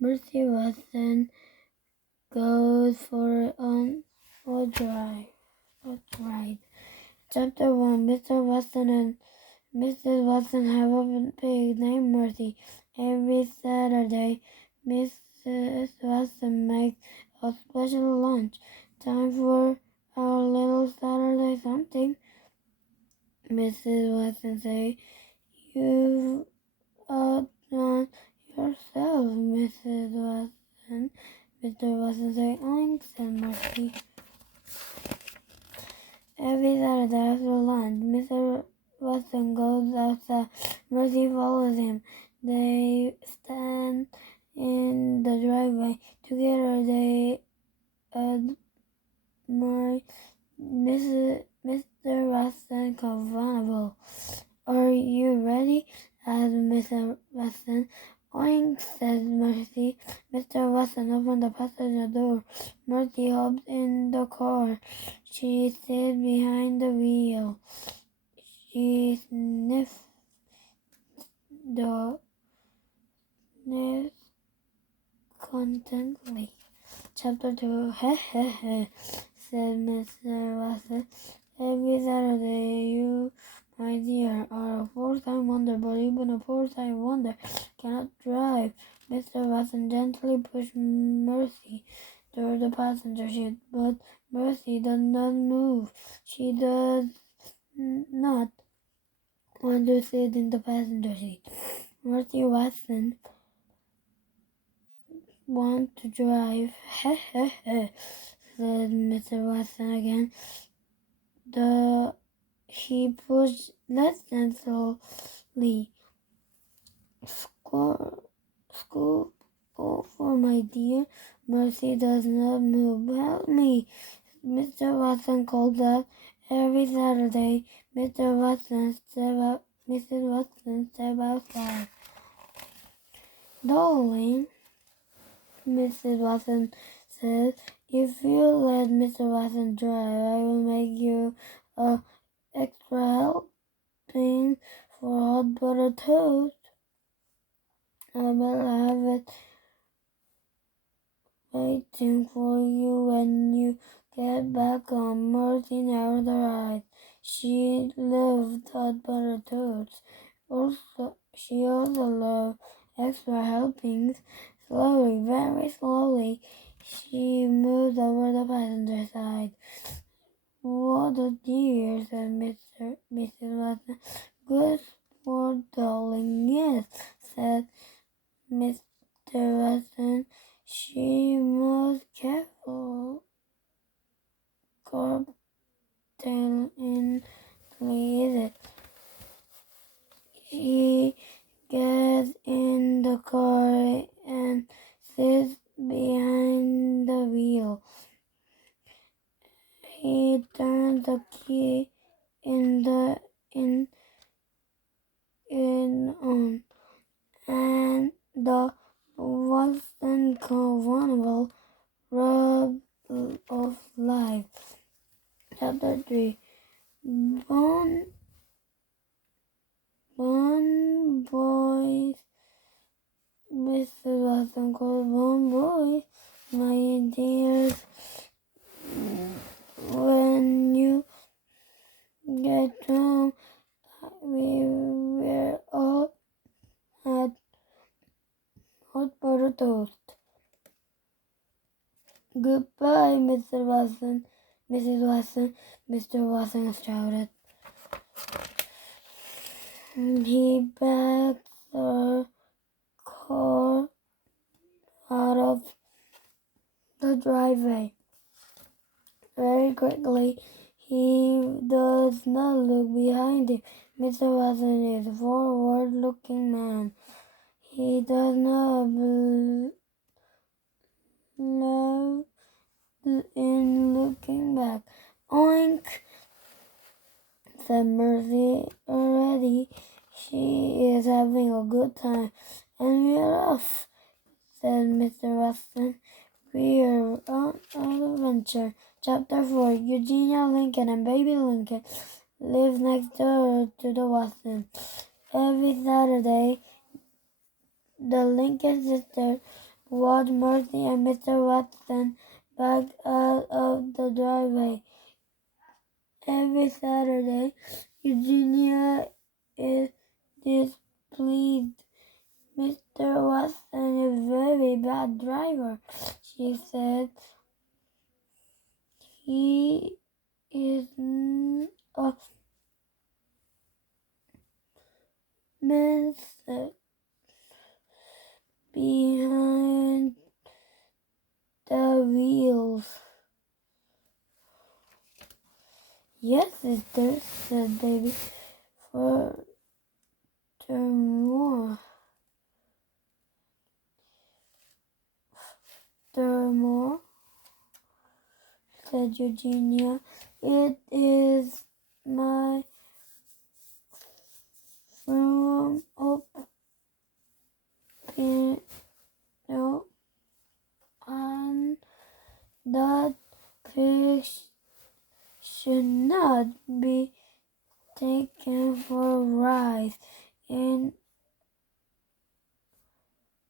Mercy Watson goes for a drive. A ride. Chapter 1. Mr. Watson and Mrs. Watson have a pig named Mercy. Every Saturday, Mrs. Watson makes a special lunch. Time for our little Saturday something. Mrs. Watson says, "You've outdone yourself, Mrs. Watson." Mr. Watson says, "Oink," said Mercy. Every Saturday after lunch, Mr. Watson goes outside. Mercy follows him. They stand in the driveway. Together they admire Mr. Watson convertible. "Are you ready?" asked Mr. Watson. "Oink," said Mercy. Mr. Watson opened the passenger door. Mercy hopped in the car. She sat behind the wheel. She sniffed contently. Chapter 2. "He he he," said Mr. Watson. "Every Saturday you, my dear, are a four-time wonder, but even a four-time wonder cannot drive." Mr. Watson gently pushed Mercy toward the passenger seat, but Mercy does not move. She does not want to sit in the passenger seat. Mercy Watson want to drive. "He he he," said Mr. Watson again. He pushed less gently. "Scoop over, my dear." Mercy does not move. "Help me," Mr. Watson called out. Every Saturday, Mrs. Watson step outside. "Darling," Mrs. Watson said, "if you let Mr. Watson drive, I will make you a extra helping for hot butter toast. I will have it waiting for you when you get back home." Mercy narrowed her eyes. She loved hot butter toast. She also loved extra helpings. Slowly, very slowly, she moved over the passenger side. "What a dear," said Mrs. Watson. "Good sport, darling." "Yes," said Mr. Watson. "She must carefully is it." She gets in the car and sits behind the wheel. He turns the key in on, and the Watson convertible rub of life. Chapter 3. Bon boys. Mrs. Watson called, "Bon boys, my dears. When you get home, we will all have hot butter toast." "Goodbye, Mr. Watson, Mrs. Watson," Mr. Watson shouted. He backed the car out of the driveway. Very quickly, he does not look behind him. Mr. Watson is a forward-looking man. He does not believe in looking back. "Oink," said Mercy. "Already she is having a good time." "And we're off," said Mr. Watson. "We're on an adventure." Chapter 4. Eugenia Lincoln and Baby Lincoln live next door to the Watsons. Every Saturday, the Lincoln sisters what Marty and Mr. Watson backed out of the driveway. Every Saturday, Eugenia is displeased. Mr. Watson is a very bad driver, she said. He is a man behind the wheels. Yes, sister, said baby. Furthermore, said Eugenia, it is my firm opinion that pigs should not be taken for rides in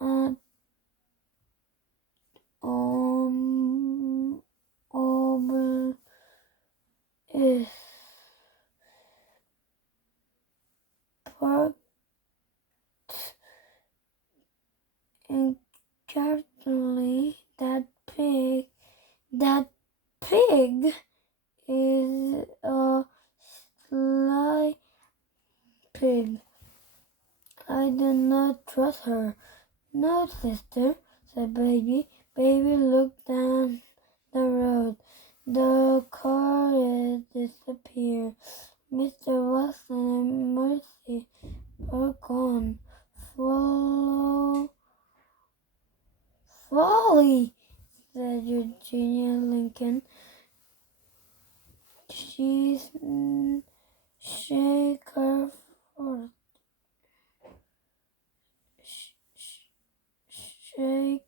an open is parked and carefully. That pig is a sly pig. I do not trust her. No, sister, said baby. Baby looked down the road. The car is disappeared. Mr. Watson and Mercy are gone. Folly, said Eugenia Lincoln. She shake her foot. Shake.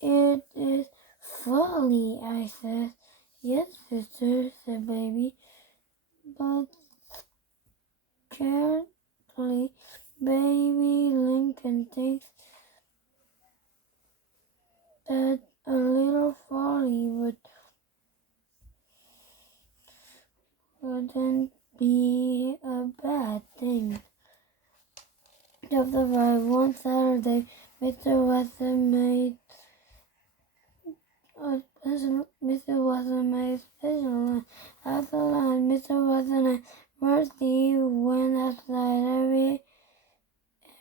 It is folly, I said. Yes, sister, said baby. But carefully, baby Lincoln thinks that a little folly wouldn't be a bad thing. Chapter 5. One Saturday, Mr. Watson made special lunch. After lunch, Mr. Watson and Marty went outside.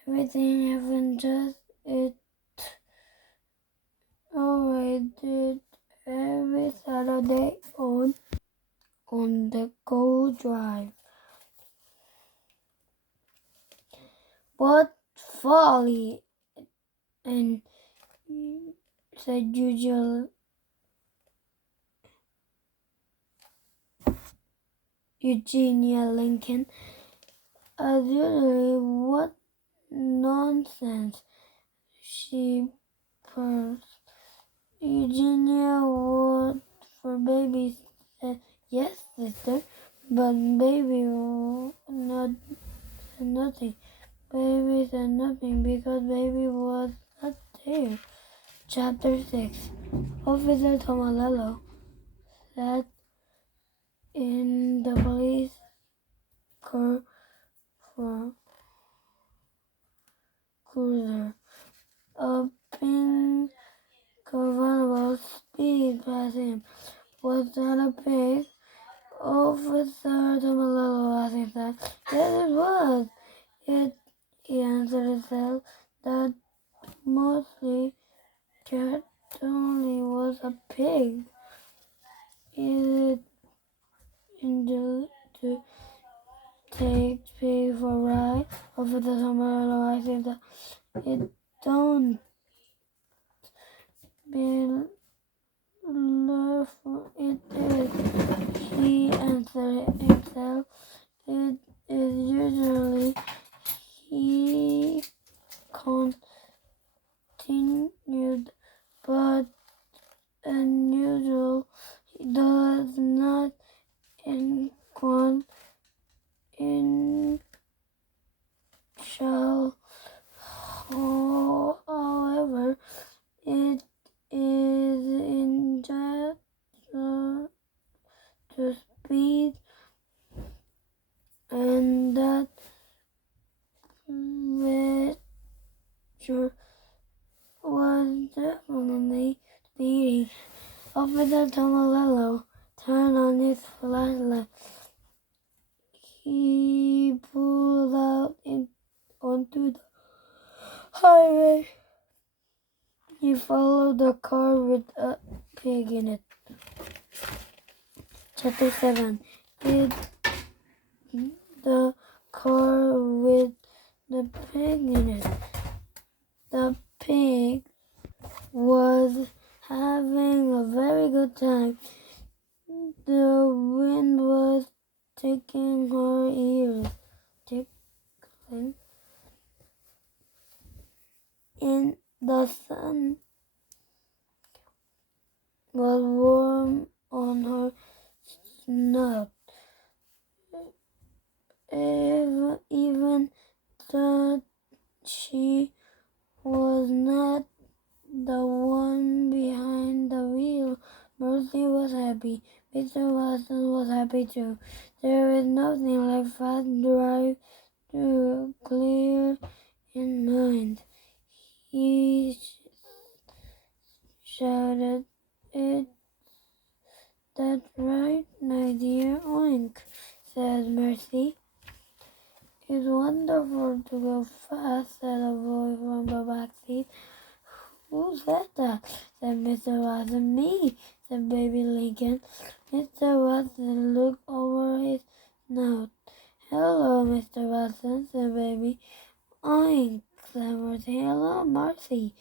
Everything happened just it always did every Saturday on the Go Drive. What folly! And said Eugenia Lincoln. As usually, what nonsense! She pursed. Eugenia would for baby said, yes, sister, but baby not said nothing. Baby said nothing because baby was not there. Chapter 6. Officer Tomalolo sat in the police car for cruiser. A pink convertible speed past him. Was that a pig? Officer Tomalolo asked himself. Yes, it was. He answered himself, that mostly certainly was a pig. Is it illegal to take pig for a ride? Officer Tomalolo asked himself. It don't believe it is. He answered himself. It is usually. He continued, but unusual. He does not in shall temperature was definitely speeding. Officer Tomalello turned on his flashlight. He pulled out onto the highway. He followed the car with a pig in it. Chapter 7. The car with the pig in it. The pig was having a very good time. The wind was tickling her ears, and the sun was warm on her snout. Even though she was not the one behind the wheel, Mercy was happy. Mr. Watson was happy too. There is nothing like fast drive to clear in mind. He shouted, "It's that right, my dear Oink," said Mercy. "It's wonderful to go fast," said a voice from the back seat. "Who said that?" said Mr. Watson. "Me," said Baby Lincoln. Mr. Watson looked over his snout. "Hello, Mr. Watson," said Baby. "Oink," said Mercy. "Hello, Marcy,"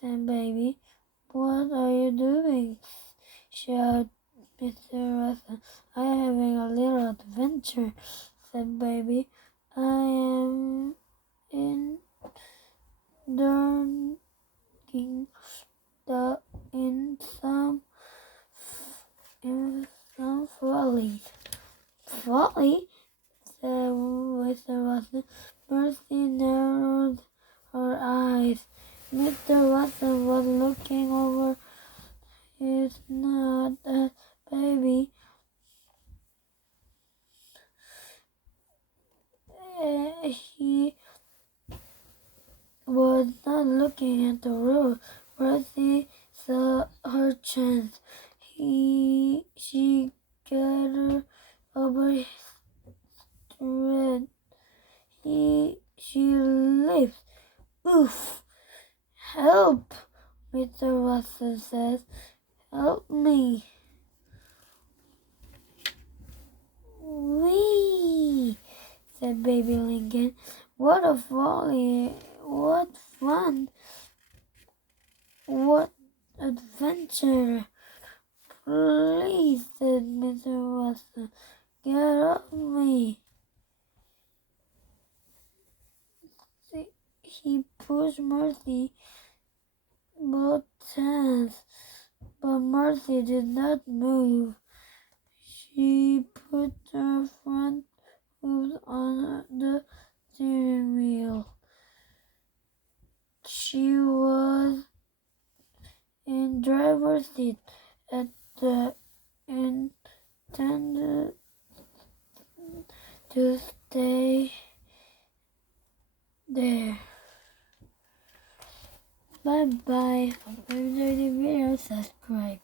said Baby. "What are you doing?" shouted Mr. Watson. "I am having a little adventure," said Baby. "I am in in some follies." "Folly?" said Mr. Watson. Mercy narrowed her eyes. Mr. Watson was looking over his snout at Baby. He was not looking at the road. Mercy saw her chance. She gathered over his thread. She leaped. "Oof! Help!" Mr. Watson said. "Help me!" "Whee!" said Baby Lincoln. "What a folly! What fun! What adventure!" "Please," said Mr. Watson, "get off me." He pushed Mercy both hands, but Mercy did not move. She put her front hooves on the steering wheel. She was in driver's seat at the intended to stay there. Bye bye. Hope you enjoyed the video. Subscribe.